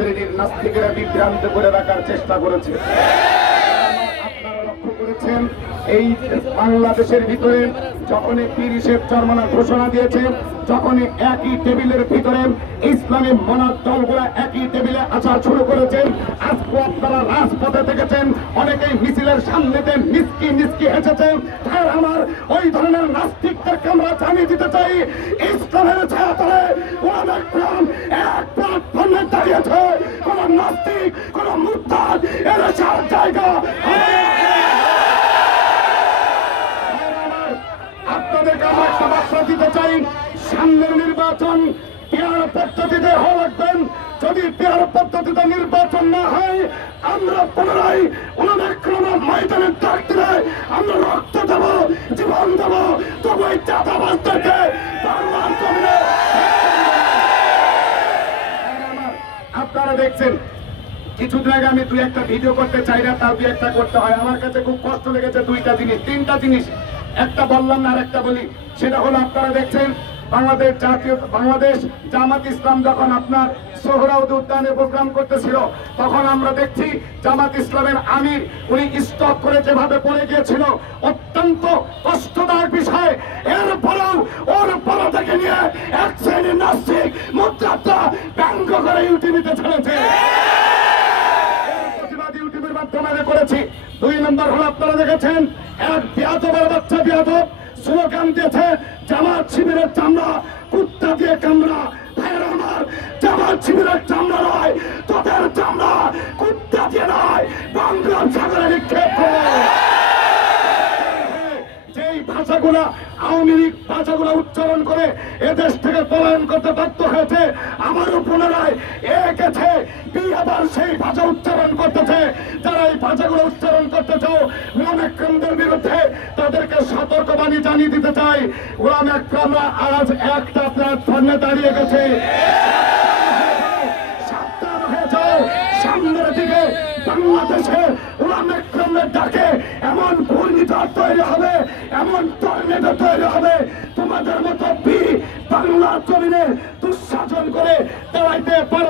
শ্রেণীর নাস্তিকেরা বিভ্রান্ত করে রাখার চেষ্টা করেছে। আপনারা লক্ষ্য করেছেন এই বাংলাদেশের ভিতরে যখনই পীর সাহেব চরমনা ঘোষণা দিয়েছে, যখনই একই টেবিলের ভিতরে ইসলামী মনার দলগুলা একই টেবিলে আসা শুরু করেছেন। আজকে আপনারা রাজপথে দেখেছেন অনেকেই মিছিলের সামনেতে মিসকি মিসকি হেসেছেন। তাই আমার ওই ধরনের নাস্তিকদেরকে আমরা জানিয়ে দিতে চাই, ইসলামের ছায়াতলে ওলামায়ে কেরাম এক প্ল্যাটফর্মে দাঁড়িয়েছে। কোন নাস্তিক, কোন মুরতাদ এর জায়গা আপনাদেরকে আমরা একটা বার্তা দিতে চাই, সামনের নির্বাচন পেয়ার পদ্ধতিতে হওয়া লাগবেন। যদি পেয়ার পদ্ধতিতে নির্বাচন না হয়, আমরা পুনরায় ওনাদের ময়দানে ডাক দিলে আমরা রক্ত দেব, জীবন দেব, তবু এই চাঁদাবাজদেরকে আপনারা দেখছেন। কিছুদিন আগে আমি দুই একটা ভিডিও করতে চাই না, তাও দুই একটা করতে হয়। আমার কাছে খুব কষ্ট লেগেছে দুইটা জিনিস, তিনটা জিনিস, একটা বললাম না আর একটা বলি। সেটা হলো আপনারা দেখছেন বাংলাদেশ জামাত ইসলাম যখন আপনার সোহরাওয়ার্দী উদ্যানে প্রোগ্রাম করতেছিল, তখন আমরা দেখছি জামাত ইসলামের আমির উনি স্টক করে যেভাবে পড়ে গিয়েছিল, অত্যন্ত কষ্টদায়ক বিষয়। এরপরেও ওর বড় থেকে নিয়ে এক শ্রেণীর নাস্তিক মুদ্রাটা ব্যঙ্গ করে ইউটিউবে ছেড়েছে। ইউটিউবের মাধ্যমে করেছি। দুই নম্বর হলো আপনারা দেখেছেন এক বিয়াদবের বাচ্চা বিয়াদব স্লোগান দিয়েছে, জামাত শিবিরের চামড়া কুত্তা দিয়ে কামড়া। ভাইয়ের আমার, জামাত শিবিরের চামড়া নয়, তোদের চামড়া কুত্তা দিয়ে নয়, বঙ্গোপসাগরে নিক্ষেপ করে। যেই ভাষাগুলা আওয়ামী লীগ ভাষাগুলো উচ্চারণ করে এদেশ থেকে পলায়ন করতে বাধ্য হয়েছে, আমারও পুনরায় গেছে আবার সেই ভাষা উচ্চারণ করতেছে। যারা এই ভাষাগুলো উচ্চারণ করতে চাও ওলামা একরামদের বিরুদ্ধে, তাদেরকে সতর্কবাণী জানিয়ে দিতে চাই। ওলামা একরামরা আজ একটা প্ল্যাটফর্মে দাঁড়িয়ে গেছে। সাবধান হয়ে যাও, সামনের দিকে বাংলাদেশে ওলামা একরামদের ডাকে এমন ঘূর্ণিঝড় তৈরি হবে, এমন টর্নেডো তৈরি হবে, তোমাদের মতো বাংলার জমিনে দুঃশাসন করে দাঁড়াইতে পারবে